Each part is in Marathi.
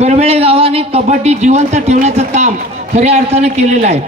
करवेळे गावाने कबड्डी जिवंत ठेवण्याचं काम खऱ्या अर्थाने केलेलं आहे।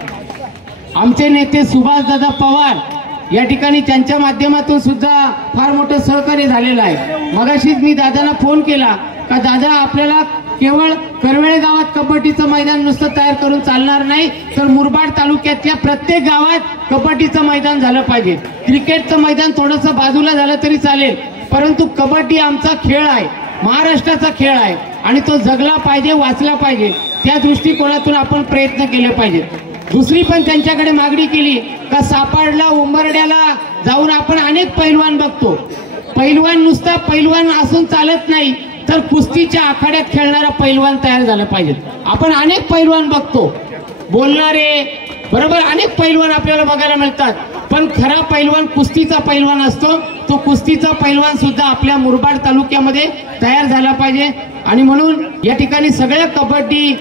आमचे नेते सुभाषदादा पवार या ठिकाणी त्यांच्या माध्यमातून सुद्धा फार मोठं सहकार्य झालेलं आहे। मगाशीच मी दादांना फोन केला का दादा आपल्याला केवळ करवेळे गावात कबड्डीचं मैदान नुसतं तयार करून चालणार नाही, तर मुरबाड तालुक्यातल्या प्रत्येक गावात कबड्डीचं मैदान झालं पाहिजे। क्रिकेटचं मैदान थोडंसं बाजूला झालं तरी चालेल, परंतु कबड्डी आमचा खेळ आहे, महाराष्ट्राचा खेळ आहे आणि तो जगला पाहिजे, वाचला पाहिजे। त्या दृष्टिकोनातून आपण प्रयत्न केले पाहिजेत। दुसरी पण त्यांच्याकडे मागणी केली का सापाडला उंबरड्याला जाऊन आपण अनेक पैलवान बघतो, पैलवान नुसता पैलवान असून चालत नाही, तर कुस्तीच्या आखाड्यात खेळणारा पैलवान तयार झाला पाहिजे। आपण अनेक पैलवान बघतो, बोलणारे बरोबर अनेक पैलवान आपल्याला बघायला मिळतात, पण खरा पैलवान कुस्तीचा पैलवान असतो। तो कुस्तीचा पैलवान सुद्धा आपल्या मुरबाड तालुक्यामध्ये तयार झाला पाहिजे। आणि म्हणून या ठिकाणी सगळ्या कबड्डी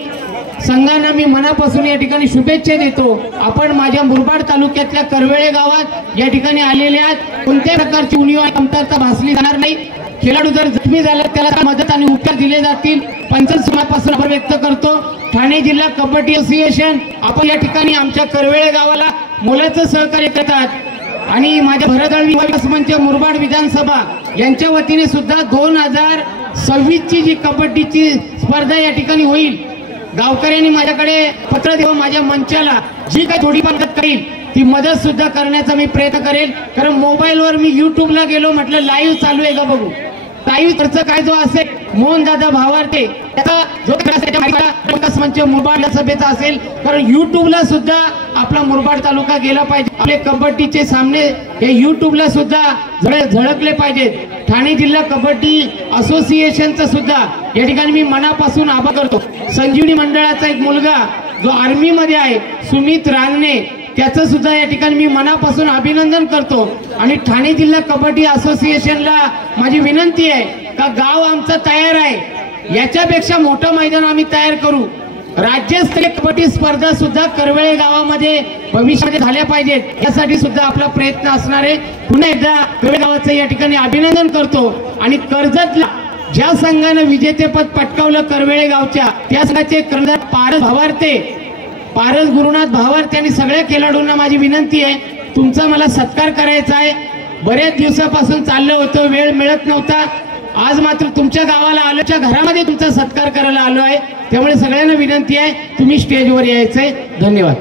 संघांना मी मनापासून या ठिकाणी शुभेच्छा देतो। आपण माझ्या मुरबाड तालुक्यातल्या करवेळे गावात या ठिकाणी आलेले आहात, कोणत्याही प्रकारची उणीव आणि कमतरता भासली जाणार नाही। खेळाडू जर जखमी झाला त्याला मदत आणि उपचार दिले जातील, पंचायत आभार व्यक्त करतो। ठाणे जिल्हा कबड्डी असोसिएशन आपण या ठिकाणी आमच्या करवेळे गावाला मोलाचं सहकार्य करतात आणि माझ्या भरतळवी विकास मंच मुरबाड विधानसभा यांच्या वतीने सुद्धा 2026 ची जी कबड्डीची स्पर्धा या ठिकाणी होईल, गावकऱ्यांनी माझ्याकडे पत्र देऊन माझ्या मंचाला जी काही थोडी मदत करेल ती मदत सुद्धा करण्याचा मी प्रयत्न करेल। कारण मोबाईलवर मी युट्यूबला गेलो, म्हटलं लाईव्ह चालू आहे का बघू, लाईव्ह खर्च काय जो असेल मोहन दादा भावार्ते त्याचा जो विकास मंच मुरबाड सभेचा असेल, कारण युट्यूबला सुद्धा आपला मुरबाड तालुका गेला पाहिजे। आपले कबड्डीचे सामने हे युट्यूबला सुद्धा झळकले पाहिजेत। ठाणे जिल्हा कबड्डी असोसिएशनचा सुद्धा या ठिकाणी मी मनापासून आभार करतो। संजीवनी मंडळाचा एक मुलगा जो आर्मी मध्ये आहे सुमित रांगणे, त्याचं सुद्धा या ठिकाणी मी मनापासून अभिनंदन करतो। आणि ठाणे जिल्हा कबड्डी असोसिएशनला माझी विनंती आहे का गाव आमचं तयार आहे, याच्यापेक्षा मोठं मैदान आम्ही तयार करू। राज्यस्तरीय कबड्डी स्पर्धा सुद्धा करवेळे गावामध्ये भविष्यामध्ये झाल्या पाहिजेत, यासाठी सुद्धा आपला प्रयत्न असणार आहे। पुन्हा एकदा करवेळे गावाचं या ठिकाणी अभिनंदन करतो। आणि कर्जतला ज्या संघाने विजेतेपद पटकावलं करवेळे गावच्या, त्या संघाचे कर्णधार पारस गुरुनाथ भावार्ते आणि सगळ्या खेळाडूंना माझी विनंती आहे, तुमचा मला सत्कार करायचा आहे। बरेच दिवसापासून चाललं होतं, वेळ मिळत नव्हता, आज मात्र तुमच्या गावाला आलोच्या घरामध्ये तुमचा सत्कार करायला आलो आहे। त्यामुळे सगळ्यांना विनंती आहे तुम्ही स्टेजवर यायचंय। धन्यवाद।